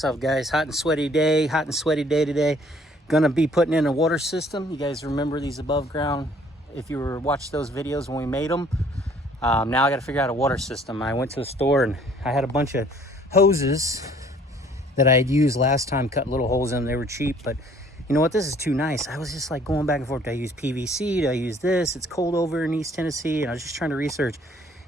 What's up, guys? Hot and sweaty day today. Gonna be putting in a water system. You guys remember these above ground, if you were watched those videos when we made them. Now I gotta figure out a water system. I went to the store and I had a bunch of hoses that I had used last time, cut little holes in them. They were cheap, but you know what, this is too nice. I was just like going back and forth. Do I use PVC? Do I use this? It's cold over in East Tennessee, and I was just trying to research.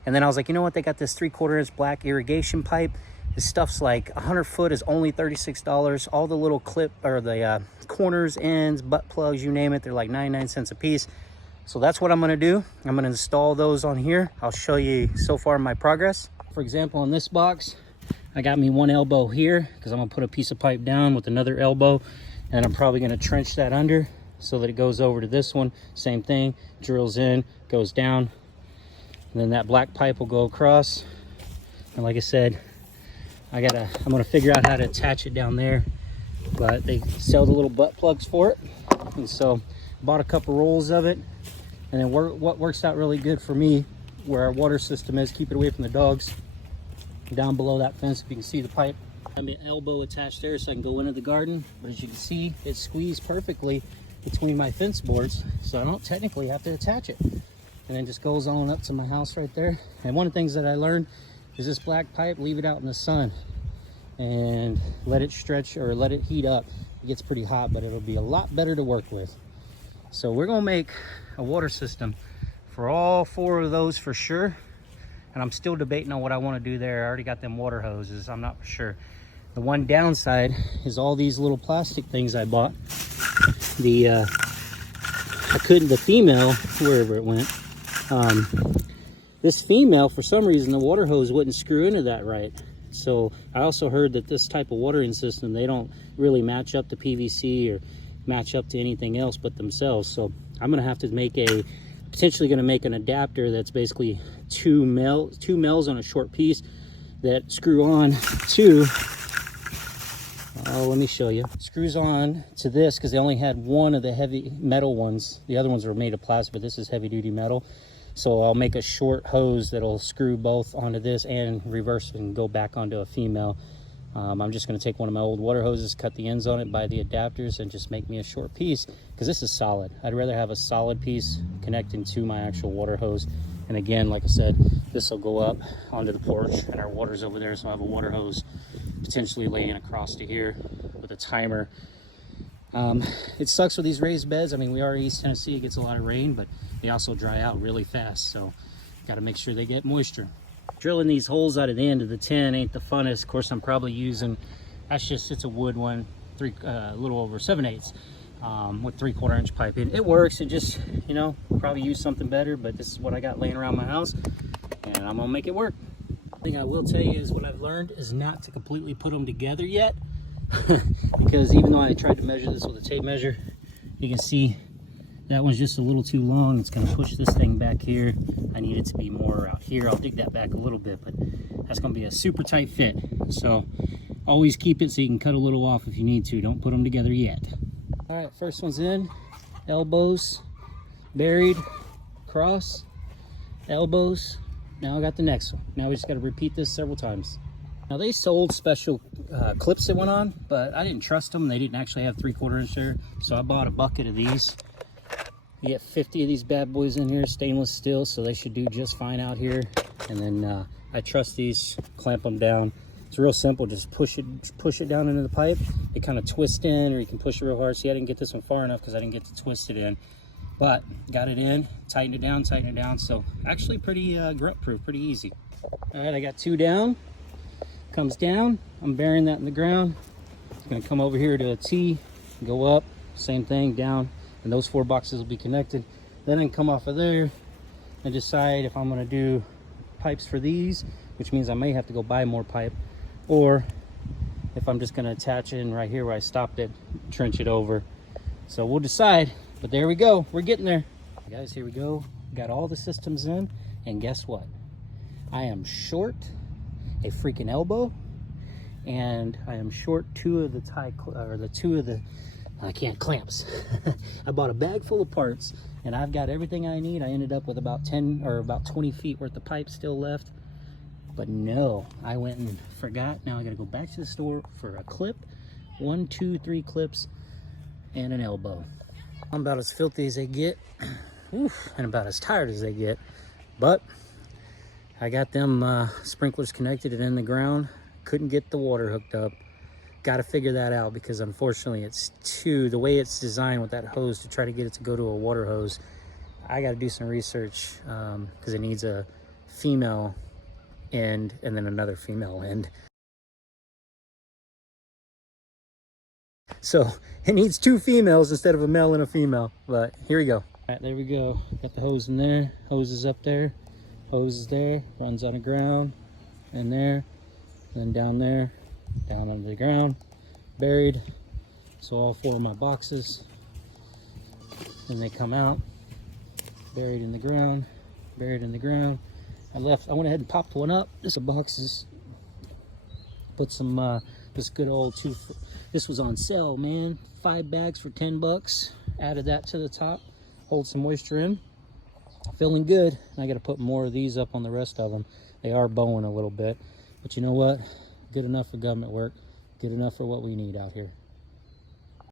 And then I was like, you know what, they got this 3/4 inch black irrigation pipe. This stuff's like 100 foot is only $36. All the little clip or the corners, ends, butt plugs, you name it, they're like 99 cents a piece. So that's what I'm gonna do. I'm gonna install those on here. I'll show you so far my progress. For example, on this box, I got me one elbow here because I'm gonna put a piece of pipe down with another elbow, and I'm probably gonna trench that under so that it goes over to this one. Same thing, drills in, goes down, and then that black pipe will go across. And like I said, I'm gonna figure out how to attach it down there, but they sell the little butt plugs for it. And so bought a couple rolls of it. And then what works out really good for me, where our water system is, keep it away from the dogs, down below that fence, if you can see the pipe. I have an elbow attached there so I can go into the garden, but as you can see, it's squeezed perfectly between my fence boards, so I don't technically have to attach it. And then just goes on up to my house right there. And one of the things that I learned is this black pipe, leave it out in the sun and let it stretch or let it heat up. It gets pretty hot, but it'll be a lot better to work with. So we're gonna make a water system for all 4 of those for sure. And I'm still debating on what I want to do there. I already got them water hoses. I'm not for sure. The one downside is all these little plastic things I bought. The female, wherever it went, this female, for some reason, the water hose wouldn't screw into that right. So I also heard that this type of watering system, they don't really match up to PVC or match up to anything else but themselves. So I'm gonna have to make potentially gonna make an adapter that's basically two males on a short piece that screw on to, let me show you. Screws on to this because they only had one of the heavy metal ones. The other ones were made of plastic, but this is heavy duty metal. So I'll make a short hose that'll screw both onto this and reverse and go back onto a female. I'm just going to take one of my old water hoses, cut the ends on it, buy the adapters, and just make me a short piece because this is solid. I'd rather have a solid piece connecting to my actual water hose. And again, like I said, this will go up onto the porch and our water's over there, so I have a water hose potentially laying across to here with a timer. It sucks with these raised beds. I mean, we are in East Tennessee, it gets a lot of rain, but they also dry out really fast, so got to make sure they get moisture. Drilling these holes out of the end of the 10 ain't the funnest. Of course, I'm probably using, it's a wood one, a little over 7/8 with 3/4 inch pipe in. It works. It just, probably use something better, but this is what I got laying around my house, and I'm gonna make it work. The thing I will tell you is what I've learned is not to completely put them together yet, because even though I tried to measure this with a tape measure, you can see that one's just a little too long. It's going to push this thing back here. I need it to be more out here. I'll dig that back a little bit, but that's going to be a super tight fit. So always keep it so you can cut a little off if you need to. Don't put them together yet. All right, first one's in. Elbows buried, cross, elbows. Now I got the next one. Now we just got to repeat this several times. Now they sold special clips that went on, but I didn't trust them. They didn't actually have 3/4 inch there, so I bought a bucket of these. You get 50 of these bad boys in here, stainless steel, so they should do just fine out here. And then I trust these, clamp them down. It's real simple, just push it down into the pipe. It kind of twists in, or you can push it real hard. See, I didn't get this one far enough because I didn't get to twist it in. But got it in, tighten it down. So actually pretty grunt proof, pretty easy. All right, I got 2 down. Comes down, I'm burying that in the ground. It's gonna come over here to a T, go up, same thing, down. And those 4 boxes will be connected. Then I can come off of there and decide if I'm gonna do pipes for these, which means I may have to go buy more pipe, or if I'm just gonna attach it in right here where I stopped it, trench it over. So we'll decide, but there we go, we're getting there. Guys, here we go. Got all the systems in, and guess what? I am short a freaking elbow, and I am short 2 of the clamps. I bought a bag full of parts, and I've got everything I need. I ended up with about 10 or about 20 feet worth of pipe still left. But no, I went and forgot. Now I gotta go back to the store for a clip. 1, 2, 3 clips and an elbow. I'm about as filthy as they get. Oof, and about as tired as they get. But I got them sprinklers connected and in the ground. Couldn't get the water hooked up. Got to figure that out because unfortunately it's the way it's designed with that hose to try to get it to go to a water hose. I got to do some research because it needs a female end and then another female end. So it needs 2 females instead of a male and a female. But here we go. All right, there we go. Got the hose in there. Hose is up there. Hose is there. Runs on the ground. And there. Then down there. Down under the ground. Buried. So all 4 of my boxes. Then they come out. Buried in the ground. Buried in the ground. I went ahead and popped one up. This boxes. Put some this good old this was on sale, man. 5 bags for 10 bucks. Added that to the top. Hold some moisture in. Feeling good. I got to put more of these up on the rest of them. They are bowing a little bit, but you know what? Good enough for government work. Good enough for what we need out here.